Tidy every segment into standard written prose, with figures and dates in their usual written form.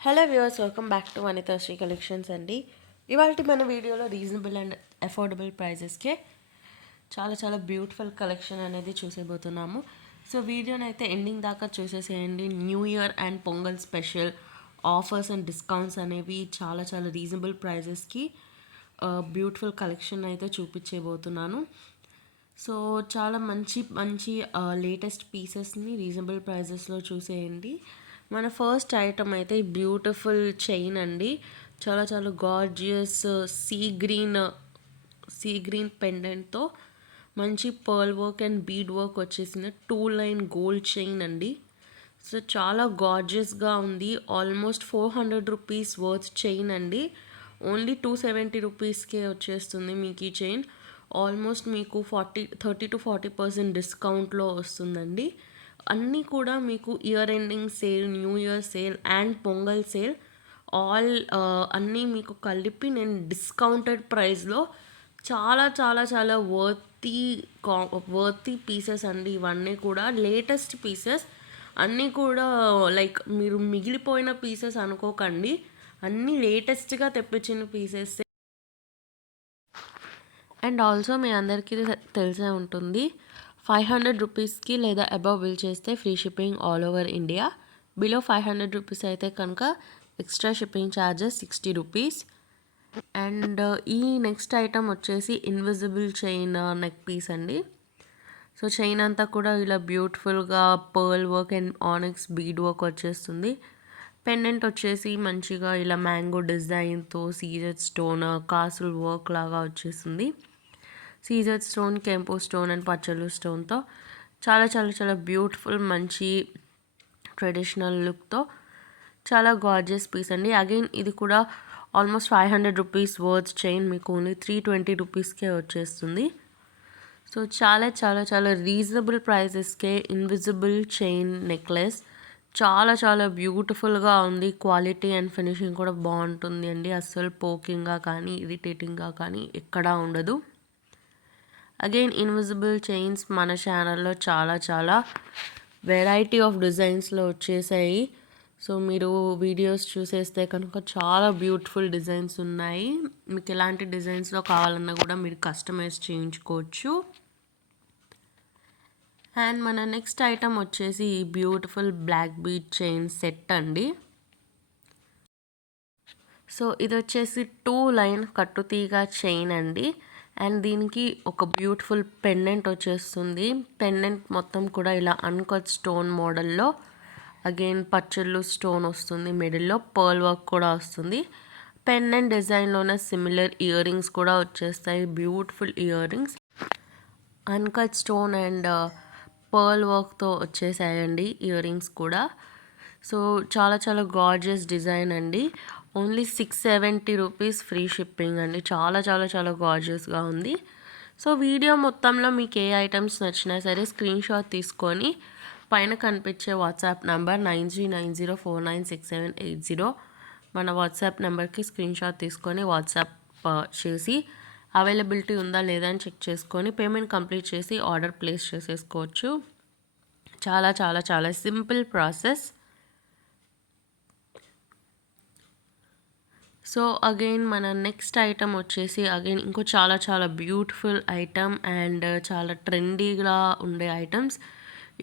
Hello viewers, welcome back to Vanithasri collections అండి. ఇవాళ మన వీడియోలో రీజనబుల్ అండ్ అఫోర్డబుల్ ప్రైజెస్కే చాలా బ్యూటిఫుల్ కలెక్షన్ అనేది చూసేబోతున్నాము. సో వీడియోని అయితే ఎండింగ్ దాకా చూసేసేయండి. New year and pongal special offers and discounts అనేవి చాలా రీజనబుల్ ప్రైజెస్కి బ్యూటిఫుల్ కలెక్షన్ అయితే చూపించబోతున్నాను. సో చాలా మంచి లేటెస్ట్ పీసెస్ని రీజనబుల్ ప్రైజెస్లో చూసేయండి. మన ఫస్ట్ ఐటమ్ అయితే బ్యూటిఫుల్ చైన్ అండి. చాలా గార్జియస్ సీ గ్రీన్ పెండెంట్తో మంచి pearl work and bead work వచ్చేసిన 2 లైన్ గోల్డ్ చైన్ అండి. సో చాలా గార్జియస్గా ఉంది. ఆల్మోస్ట్ 400 రూపీస్ వర్త్ చైన్ అండి. ఓన్లీ 270 రూపీస్కే వచ్చేస్తుంది మీకు ఈ చైన్. ఆల్మోస్ట్ మీకు 30-40% డిస్కౌంట్లో వస్తుందండి. అన్నీ కూడా మీకు year ending sale, new year sale and pongal sale అన్నీ మీకు కలిపి నేను డిస్కౌంటెడ్ ప్రైస్లో చాలా వర్తీ పీసెస్ అండి. ఇవన్నీ కూడా లేటెస్ట్ పీసెస్. అన్నీ కూడా లైక్ మీరు మిగిలిపోయిన పీసెస్ అనుకోకండి, అన్నీ లేటెస్ట్గా తెప్పించిన పీసెస్. అండ్ ఆల్సో మీ అందరికీ తెలిసే ఉంటుంది, 500 రూపీస్కి లేదా అబవ్ బిల్ చేస్తే free shipping all over India. Below 500 rupees అయితే కనుక extra shipping charges 60 rupees. And ఈ నెక్స్ట్ ఐటమ్ వచ్చేసి ఇన్విజిబుల్ చైన్ నెక్ పీస్ అండి. సో చైన్ అంతా కూడా ఇలా బ్యూటిఫుల్గా pearl work and onyx bead work వచ్చేస్తుంది. పెండెంట్ వచ్చేసి మంచిగా ఇలా మ్యాంగో డిజైన్తో సీజెడ్ స్టోన్ కాసుల్ వర్క్ లాగా వచ్చేసింది. సీజెడ్ స్టోన్, కెంపో స్టోన్ అండ్ పచ్చలు స్టోన్తో చాలా బ్యూటిఫుల్ మంచి ట్రెడిషనల్ లుక్తో చాలా గార్జియస్ పీస్ అండి. అగైన్ ఇది కూడా ఆల్మోస్ట్ 500 రూపీస్ వర్త్ చైన్ మీకు ఓన్లీ 320 రూపీస్కే వచ్చేస్తుంది. సో చాలా రీజనబుల్ ప్రైజెస్కే ఇన్విజిబుల్ చైన్ నెక్లెస్ చాలా బ్యూటిఫుల్గా ఉంది. క్వాలిటీ అండ్ ఫినిషింగ్ కూడా బాగుంటుంది అండి. అస్సలు పోకింగ్గా కానీ ఇరిటేటింగ్గా కానీ ఎక్కడా ఉండదు. అగైన్ ఇన్విజిబుల్ చైన్స్ మన ఛానల్లో చాలా వెరైటీ ఆఫ్ డిజైన్స్లో వచ్చేసాయి. సో మీరు వీడియోస్ చూసేస్తే కనుక చాలా బ్యూటిఫుల్ డిజైన్స్ ఉన్నాయి. మీకు ఎలాంటి డిజైన్స్లో కావాలన్నా కూడా మీరు కస్టమైజ్ చేయించుకోవచ్చు. అండ్ మన నెక్స్ట్ ఐటమ్ వచ్చేసి beautiful black bead chain set అండి. సో ఇది వచ్చేసి 2 లైన్ కట్టుతీగ చైన్ అండి. అండ్ దీనికి ఒక బ్యూటిఫుల్ పెండెంట్ వచ్చేస్తుంది. పెండెంట్ మొత్తం కూడా ఇలా అన్కట్ స్టోన్ మోడల్లో, అగైన్ పచ్చళ్ళు స్టోన్ వస్తుంది. మిడిల్లో పర్ల్ వర్క్ కూడా వస్తుంది. పెండెంట్ డిజైన్లోనే సిమిలర్ ఇయర్ రింగ్స్ కూడా వచ్చేస్తాయి. Beautiful earrings uncut stone and pearl వర్క్తో వచ్చేసాయండి ఇయర్ రింగ్స్ కూడా. సో చాలా గార్జియస్ డిజైన్ అండి. ఓన్లీ 670 రూపీస్ ఫ్రీ షిప్పింగ్ అండి. చాలా గార్జియస్గా ఉంది. సో వీడియో మొత్తంలో మీకు ఏ ఐటమ్స్ నచ్చినా సరే స్క్రీన్ షాట్ తీసుకొని పైన కనిపించే వాట్సాప్ నంబర్ 9390496780 మన వాట్సాప్ నెంబర్కి స్క్రీన్ షాట్ తీసుకొని వాట్సాప్ చేసి అవైలబిలిటీ ఉందా లేదా అని చెక్ చేసుకొని పేమెంట్ కంప్లీట్ చేసి ఆర్డర్ ప్లేస్ చేసేసుకోవచ్చు. చాలా సింపుల్ ప్రాసెస్. సో అగైన్ మన నెక్స్ట్ ఐటమ్ వచ్చేసి అగైన్ ఇంకో చాలా బ్యూటిఫుల్ ఐటమ్ అండ్ చాలా ట్రెండీగా ఉండే ఐటమ్స్.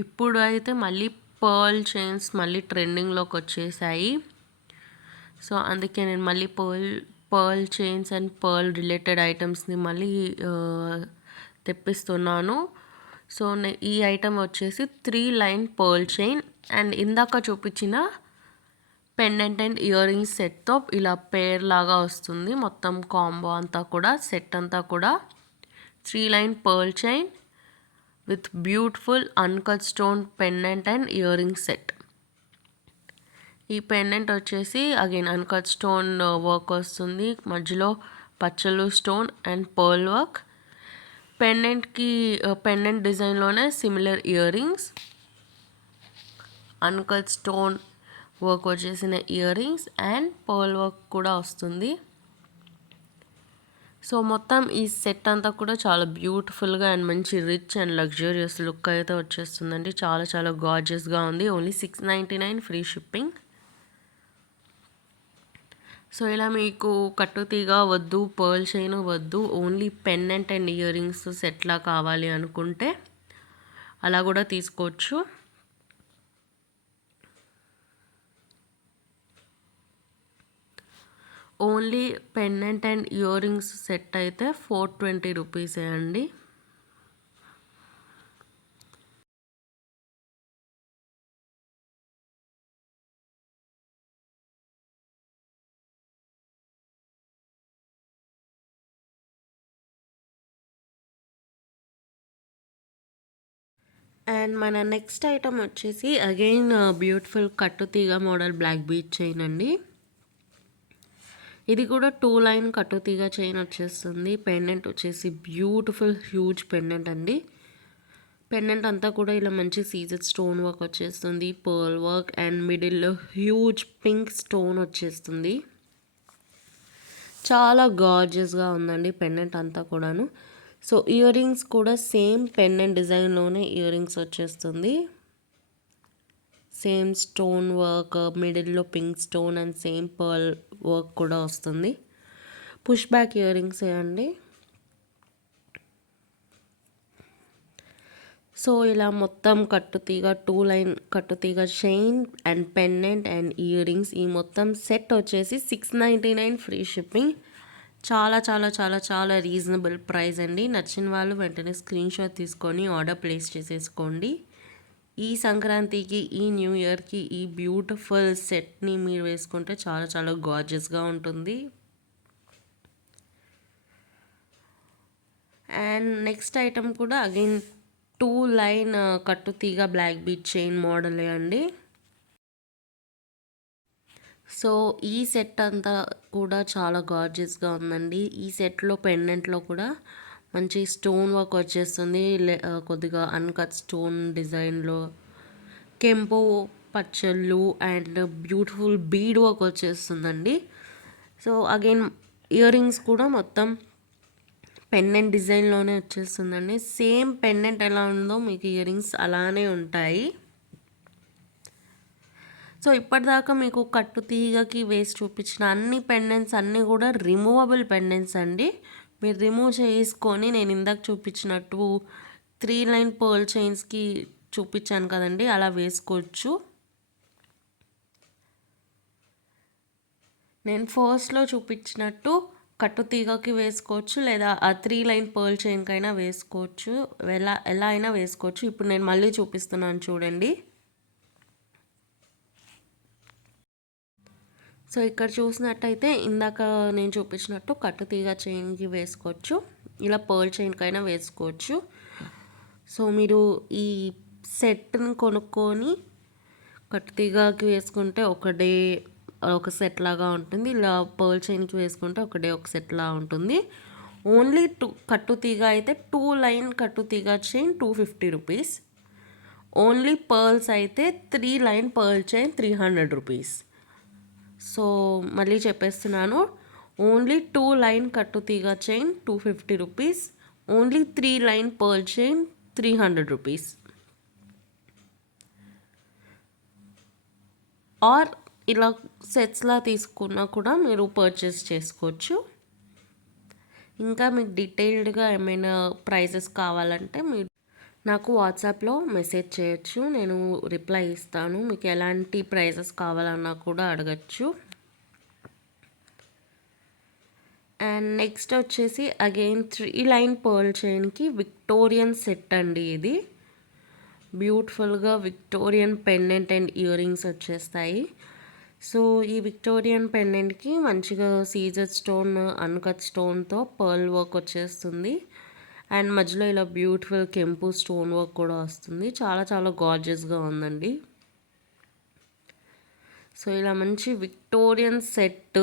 ఇప్పుడు అయితే మళ్ళీ పర్ల్ చైన్స్ మళ్ళీ ట్రెండింగ్లోకి వచ్చేసాయి. సో అందుకే నేను మళ్ళీ pearl chains and pearl related ఐటమ్స్ని మళ్ళీ తెప్పిస్తున్నాను. సో ఈ ఐటమ్ వచ్చేసి 3 లైన్ పర్ల్ చైన్ అండ్ ఇందాక చూపించిన పెండెంట్ అండ్ ఇయర్ రింగ్స్ సెట్తో ఇలా పేర్ లాగా వస్తుంది. మొత్తం కాంబో అంతా కూడా సెట్ అంతా కూడా 3 line pearl chain with beautiful uncut stone pendant and earring set. ఈ పెండెంట్ వచ్చేసి అగైన్ అన్కట్ స్టోన్ వర్క్ వస్తుంది. మధ్యలో పచ్చలు stone and pearl work. Pendant డిజైన్లోనే similar earrings, uncut stone work వచ్చేసిన earrings and pearl work కూడా వస్తుంది. So మొత్తం ఈ సెట్ అంతా కూడా చాలా బ్యూటిఫుల్గా అండ్ మంచి రిచ్ అండ్ లగ్జరియస్ లుక్ అయితే వచ్చేస్తుందండి. చాలా గార్జియస్గా ఉంది. Only 699 free shipping. సో ఇలా మీకు కట్టుతీగ వద్దు, పర్ల్ చైన్ వద్దు, only pendant and earrings సెట్లా కావాలి అనుకుంటే అలా కూడా తీసుకోవచ్చు. Only pendant and earrings set అయితే 420 రూపీసే అండి. అండ్ మన నెక్స్ట్ ఐటమ్ వచ్చేసి అగైన్ బ్యూటిఫుల్ కట్టుతీగ మోడల్ బ్లాక్ బీట్ చైన్ అండి. ఇది కూడా 2 లైన్ కట్టుతీగ చైన్ వచ్చేస్తుంది. పెండెంట్ వచ్చేసి బ్యూటిఫుల్ హ్యూజ్ పెండెంట్ అండి. పెండెంట్ అంతా కూడా ఇలా మంచి సీజెడ్ స్టోన్ వర్క్ వచ్చేస్తుంది, పర్ల్ వర్క్ అండ్ మిడిల్లో హ్యూజ్ పింక్ స్టోన్ వచ్చేస్తుంది. చాలా గార్జియస్గా ఉందండి పెండెంట్ అంతా కూడాను. సో ఇయర్ రింగ్స్ కూడా సేమ్ పెండెంట్ డిజైన్లోనే ఇయర్ రింగ్స్ వచ్చేస్తుంది. సేమ్ స్టోన్ వర్క్, మిడిల్లో pink stone and same pearl work కూడా వస్తుంది. పుష్ బ్యాక్ ఇయర్ రింగ్సే అండి. సో ఇలా మొత్తం కట్టుతీగ 2 లైన్ కట్టుతీగ chain and pendant and earrings ఈ మొత్తం సెట్ వచ్చేసి 699 ఫ్రీ షిప్పింగ్. చాలా చాలా చాలా చాలా రీజనబుల్ ప్రైస్ అండి. నచ్చిన వాళ్ళు వెంటనే స్క్రీన్ షాట్ తీసుకొని ఆర్డర్ ప్లేస్ చేసేసుకోండి. ఈ సంక్రాంతికి, ఈ న్యూ ఇయర్కి ఈ బ్యూటిఫుల్ సెట్ని మీరు వేసుకుంటే చాలా చాలా గార్జియస్గా ఉంటుంది. అండ్ నెక్స్ట్ ఐటమ్ కూడా అగైన్ 2 లైన్ కట్టుతీగ బ్లాక్ బీట్ చైన్ మోడలే అండి. సో ఈ సెట్ అంతా కూడా చాలా గార్జియస్గా ఉందండి. ఈ సెట్లో పెండెంట్లో కూడా మంచి స్టోన్ వర్క్ వచ్చేస్తుంది. కొద్దిగా అన్కట్ స్టోన్ డిజైన్లో కెంపు పచ్చళ్ళు అండ్ బ్యూటిఫుల్ బీడ్ వర్క్ వచ్చేస్తుందండి. సో అగైన్ ఇయర్ రింగ్స్ కూడా మొత్తం పెండెంట్ డిజైన్లోనే వచ్చేస్తుందండి. సేమ్ పెండెంట్ ఎలా ఉందో మీకు ఇయర్ రింగ్స్ అలానే ఉంటాయి. సో ఇప్పటిదాకా మీకు కట్టుతీగకి వేసి చూపించిన అన్ని పెండెంట్స్ అన్నీ కూడా రిమూవబుల్ పెండెంట్స్ అండి. మీరు రిమూవ్ చేసుకొని నేను ఇందాక చూపించినట్టు 3 లైన్ పర్ల్ చైన్స్కి చూపించాను కదండి, అలా వేసుకోవచ్చు. నేను ఫస్ట్లో చూపించినట్టు కట్టుతీగకి వేసుకోవచ్చు, లేదా ఆ 3 లైన్ పర్ల్ చైన్కైనా వేసుకోవచ్చు. ఎలా అయినా వేసుకోవచ్చు. ఇప్పుడు నేను మళ్ళీ చూపిస్తున్నాను చూడండి. సో ఇక్కడ చూసినట్టయితే ఇందాక నేను చూపించినట్టు కట్టుతీగ చైన్కి వేసుకోవచ్చు, ఇలా పర్ల్ చైన్కైనా వేసుకోవచ్చు. సో మీరు ఈ సెట్ని కొనుక్కొని కట్టుతీగకి వేసుకుంటే ఒక సెట్ లాగా ఉంటుంది, ఇలా పర్ల్ చైన్కి వేసుకుంటే ఒక సెట్ లాగా ఉంటుంది. ఓన్లీ కట్టుతీగ అయితే 2 లైన్ కట్టుతీగ చైన్ 250 రూపీస్. ఓన్లీ పర్ల్స్ అయితే 3 line pearl chain 300 rupees. So మళ్ళీ చెప్పేస్తున్నాను, ఓన్లీ 2 లైన్ కట్టుతీగ chain 250 rupees, only 3 line pearl chain 300 rupees. Or ఇలా సెట్స్లా తీసుకున్నా కూడా మీరు పర్చేస్ చేసుకోవచ్చు. ఇంకా మీకు డీటెయిల్డ్గా ఏమైనా ప్రైజెస్ కావాలంటే మీరు నాకు వాట్సాప్లో మెసేజ్ చేయొచ్చు, నేను రిప్లై ఇస్తాను. మీకు ఎలాంటి ప్రైజెస్ కావాలన్నా కూడా అడగచ్చు. అండ్ నెక్స్ట్ వచ్చేసి అగైన్ 3 లైన్ పర్ల్ చైన్కి విక్టోరియన్ సెట్ అండి. ఇది బ్యూటిఫుల్గా Victorian pendant and earrings వచ్చేస్తాయి. సో ఈ విక్టోరియన్ పెండెంట్కి మంచిగా సీజర్ స్టోన్, అన్కట్ స్టోన్తో పర్ల్ వర్క్ వచ్చేస్తుంది. అండ్ మధ్యలో ఇలా బ్యూటిఫుల్ కెంపు స్టోన్ వర్క్ కూడా వస్తుంది. చాలా చాలా గార్జియస్గా ఉందండి. సో ఇలా మంచి విక్టోరియన్ సెట్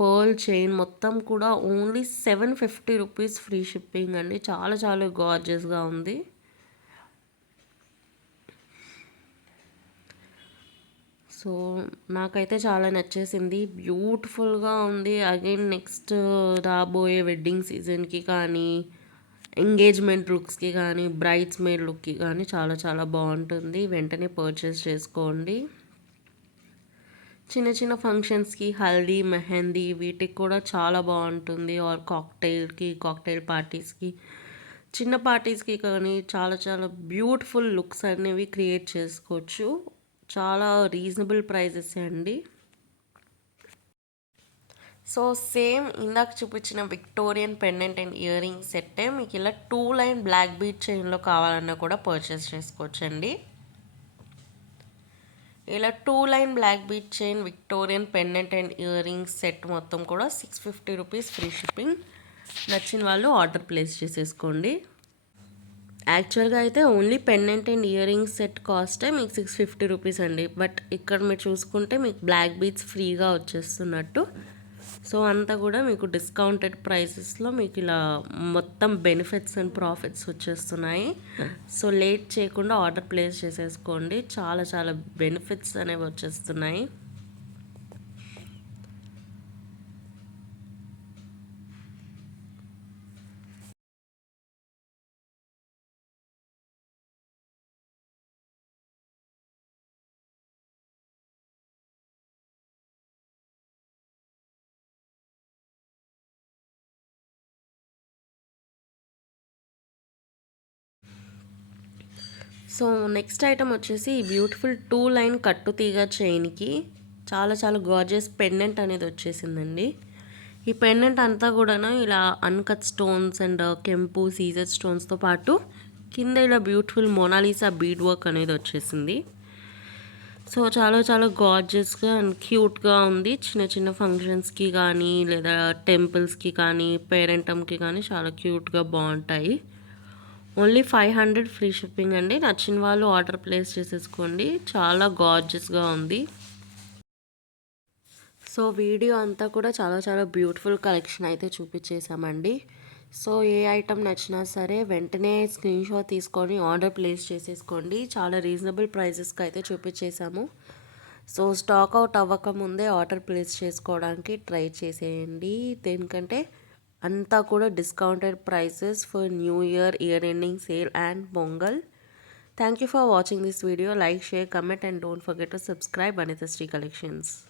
పర్ల్ చైన్ మొత్తం కూడా ఓన్లీ 750 రూపీస్ ఫ్రీ షిప్పింగ్ అండి. చాలా చాలా గార్జియస్గా ఉంది. సో నాకైతే చాలా నచ్చేసింది, బ్యూటిఫుల్గా ఉంది. అగైన్ నెక్స్ట్ రాబోయే వెడ్డింగ్ సీజన్కి కానీ, ఎంగేజ్మెంట్ లుక్స్కి కానీ, బ్రైడ్స్ మేడ్ లుక్కి కానీ చాలా చాలా బాగుంటుంది. వెంటనే పర్చేస్ చేసుకోండి. చిన్న చిన్న ఫంక్షన్స్కి హల్దీ మెహందీ వీటికి కూడా చాలా బాగుంటుంది. ఆర్ కాక్టైల్ పార్టీస్కి చిన్న పార్టీస్కి కానీ చాలా చాలా బ్యూటిఫుల్ లుక్స్ అనేవి క్రియేట్ చేసుకోవచ్చు. చాలా రీజనబుల్ ప్రైజెస్ అండి. సో సేమ్ ఇందాక చూపించిన Victorian pendant and earring సెట్టే మీకు ఇలా 2 లైన్ బ్లాక్ బీట్ చైన్లో కావాలన్నా కూడా పర్చేస్ చేసుకోవచ్చండి. ఇలా 2 line black bead chain Victorian pendant and earring set మొత్తం కూడా 650 రూపీస్ ఫ్రీ షిప్పింగ్. నచ్చిన వాళ్ళు ఆర్డర్ ప్లేస్ చేసేసుకోండి. యాక్చువల్గా అయితే only pendant and earring set కాస్టే మీకు 650 రూపీస్ అండి. బట్ ఇక్కడ మీరు చూసుకుంటే మీకు బ్లాక్ బీట్స్ ఫ్రీగా వచ్చేస్తున్నట్టు. సో అంతా కూడా మీకు డిస్కౌంటెడ్ ప్రైసెస్లో మీకు ఇలా మొత్తం బెనిఫిట్స్ అండ్ ప్రాఫిట్స్ వచ్చేస్తున్నాయి. సో లేట్ చేయకుండా ఆర్డర్ ప్లేస్ చేసేసుకోండి. చాలా చాలా బెనిఫిట్స్ అనేవి వచ్చేస్తున్నాయి. సో నెక్స్ట్ ఐటమ్ వచ్చేసి ఈ బ్యూటిఫుల్ 2 లైన్ కట్టు తీగ చైన్కి చాలా చాలా గార్జియస్ పెండెంట్ అనేది వచ్చేసిందండి. ఈ పెండెంట్ అంతా కూడా ఇలా అన్కట్ స్టోన్స్ అండ్ కెంపు సీజర్ స్టోన్స్తో పాటు కింద ఇలా బ్యూటిఫుల్ మొనాలిసా బీడ్ వర్క్ అనేది వచ్చేసింది. సో చాలా చాలా గార్జియస్గా అండ్ క్యూట్గా ఉంది. చిన్న చిన్న ఫంక్షన్స్కి కానీ లేదా టెంపుల్స్కి కానీ పేరెంటమ్కి కానీ చాలా క్యూట్గా బాగుంటాయి. ఓన్లీ 500 ఫ్రీ షిప్పింగ్ అండి. నచ్చిన వాళ్ళు ఆర్డర్ ప్లేస్ చేసేసుకోండి. చాలా గార్జియస్గా ఉంది. సో వీడియో అంతా కూడా చాలా చాలా బ్యూటిఫుల్ కలెక్షన్ అయితే చూపించేసామండి. సో ఏ ఐటమ్ నచ్చినా సరే వెంటనే స్క్రీన్ షాట్ తీసుకొని ఆర్డర్ ప్లేస్ చేసేసుకోండి. చాలా రీజనబుల్ ప్రైజెస్కి అయితే చూపించేసాము. సో స్టాక్ అవుట్ అవ్వకముందే ఆర్డర్ ప్లేస్ చేసుకోవడానికి ట్రై చేసేయండి. దేనికంటే అంతా కూడా discounted prices for new year ending sale and pongal. Thank you for watching this video. Like, share, comment and don't forget to subscribe Anita Sri Collections.